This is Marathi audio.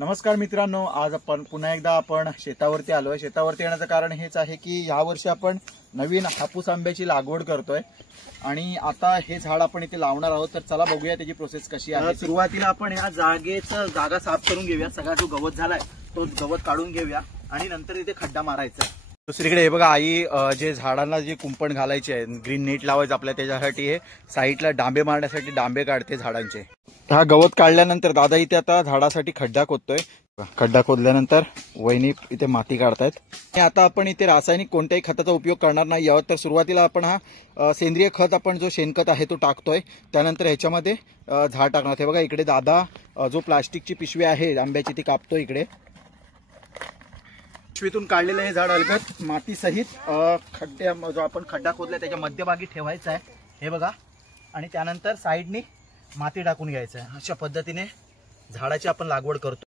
नमस्कार मित्रांनो, आज आपण पुन्हा एकदा शेतावरती आलोय। शेतावरती येण्याचं कारण हेच आहे की या वर्षी आपण नवीन हापूस आंब्याची लागवड करतोय आणि आता हे झाड आपण इथे लावणार आहोत। तर चला बघूया त्याची प्रोसेस कशी आहे। सुरुवातीला आपण या जागा साफ करून घेऊया। सगळा जो गवत झालाय तो गवत काढून घेऊया आणि नंतर इथे खड्डा मारायचा। दुसरीकडे हे बघा, आई जे झाडांना जे कुंपण घालायचे आहे, ग्रीन नेट लावायचं आपल्या, त्याच्यासाठी हे साईडला डांबे मारण्यासाठी डांबे काढते झाडांचे। हा गवत काढल्यानंतर दादा इथे आता झाडासाठी खड्डा खोदतोय। खड्डा खोदल्यानंतर वहिनी इथे माती काढतायत। आता आपण इथे रासायनिक कोणत्याही खताचा उपयोग करणार नाही आहोत। तर सुरुवातीला आपण हा सेंद्रिय खत, आपण जो शेणखत आहे तो टाकतोय। त्यानंतर ह्याच्यामध्ये झाड टाकणार। हे बघा, इकडे दादा जो प्लास्टिकची पिशवी आहे आंब्याची ती कापतोय। इकडे पिशवीतून काढलेलं हे झाड अलगद माती सहित खड्ड्या, जो आपण खड्डा खोदलाय त्याच्या मध्यभागी ठेवायचा आहे। हे बघा, आणि त्यानंतर साईडनी माती टाकून घ्यायचं आहे। अशा पद्धतीने झाडाची आपण लागवड करतो।